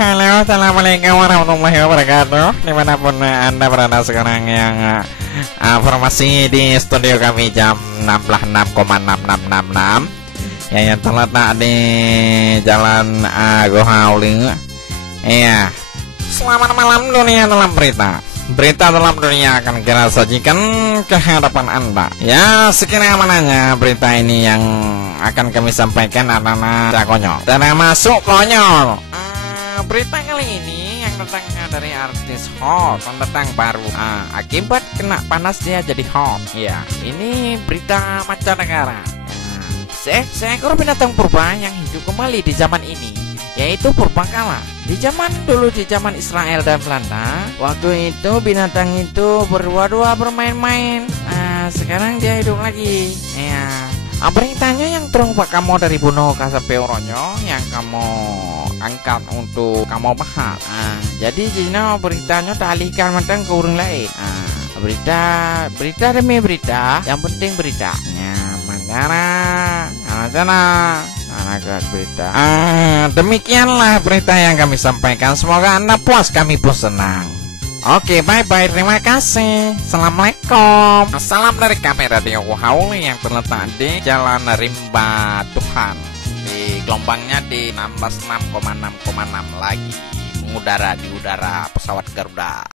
Halo, assalamualaikum warahmatullahi wabarakatuh. Dimanapun anda berada sekarang, yang informasi di studio kami jam 66,6666 yang terletak di Jalan Gohauling. Iya. Selamat malam dunia dalam berita. Berita dalam dunia akan kita sajikan ke hadapan anda. Ya, sekiranya mananya berita ini yang akan kami sampaikan adalah konyol, termasuk konyol. Berita kali ini yang datangnya dari artis hot, pendatang baru. Akibat kena panas dia jadi hot. Ya, ini berita mancanegara. Seekor binatang purba yang hidup kembali di zaman ini, yaitu purbakala. Di zaman dulu, di zaman Israel dan Belanda, waktu itu binatang itu berdua-dua bermain-main. Sekarang dia hidup lagi. Ya, beritanya yang terungkap kamu dari Buno sampai Oronyo yang kamu angkat untuk kamu bahas. Jadi Jino beritanya dialihkan mentang ke orang lain. Berita demi berita, yang penting beritanya. Anak berita. Demikianlah berita yang kami sampaikan. Semoga anda puas, kami pun senang. Oke, bye-bye, terima kasih. Assalamualaikum. Salam dari kami Radio Gohauling yang terletak di Jalan Rimba Tuhan. Di gelombangnya di 66,6,6 lagi. Mengudara di udara pesawat Garuda.